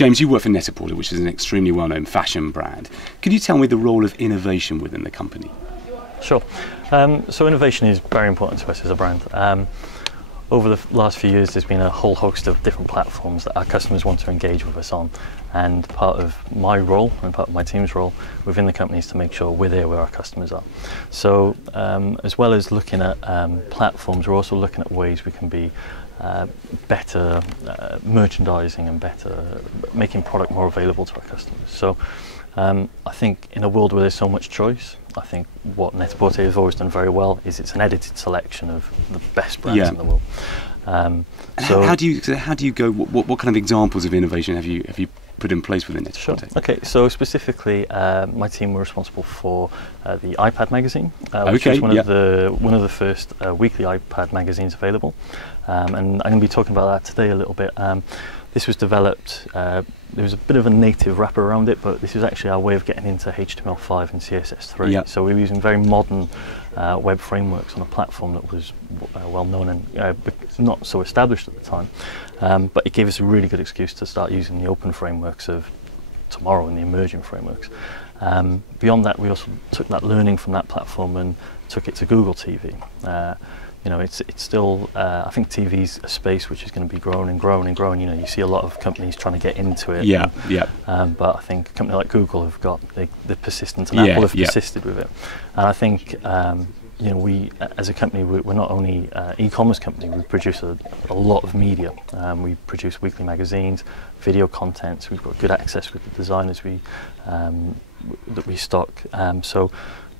James, you work for Net-a-Porter, which is an extremely well-known fashion brand. Could you tell me the role of innovation within the company? Sure. So innovation is very important to us as a brand. Over the last few years, there's been a whole host of different platforms that our customers want to engage with us on. And part of my role and part of my team's role within the company is to make sure we're there where our customers are. So as well as looking at platforms, we're also looking at ways we can be better merchandising and better making product more available to our customers. So I think in a world where there's so much choice, I think what Net-a-Porter has always done very well is it's an edited selection of the best brands in the world. So how do you go? What kind of examples of innovation have you put in place within Net-a-Porter? Sure. Okay, so specifically, my team were responsible for the iPad magazine, which is one of the first weekly iPad magazines available, and I'm going to be talking about that today a little bit. This was developed, there was a bit of a native wrapper around it, but this is actually our way of getting into HTML5 and CSS3. Yeah. So we were using very modern web frameworks on a platform that was well known and not so established at the time, but it gave us a really good excuse to start using the open frameworks of tomorrow and the emerging frameworks. Beyond that, we also took that learning from that platform and took it to Google TV. You know, it's still, I think TV's a space which is going to be growing and growing and growing. You know, you see a lot of companies trying to get into it. Yeah, but I think a company like Google have got the persistence, and Apple have persisted with it. And I think, you know, we as a company, we're not only an e-commerce company. We produce a lot of media. We produce weekly magazines, video content. So we've got good access with the designers that we stock. So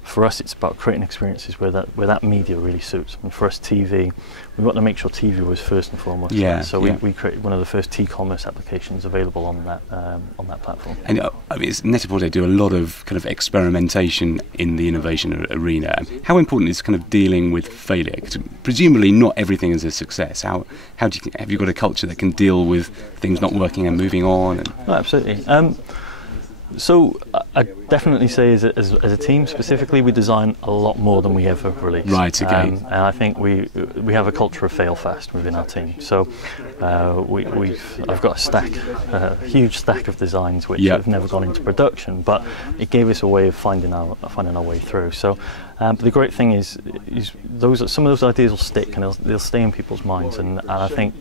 for us, it's about creating experiences where that media really suits. And for us, TV, we want to make sure TV was first and foremost. So we created one of the first e-commerce applications available on that platform. And I mean, Net-a-Porter do a lot of kind of experimentation in the innovation arena. How important is kind of dealing with failure? Because presumably not everything is a success. How have you got a culture that can deal with things not working and moving on? Oh, absolutely. So I definitely say as a team specifically, we design a lot more than we ever release. Right, okay. And I think we have a culture of fail fast within our team. So I've got a huge stack of designs which have never gone into production, but it gave us a way of finding our way through. So the great thing is some of those ideas will stick and they'll stay in people's minds, and I think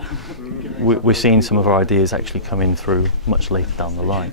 we're seeing some of our ideas actually come in through much later down the line.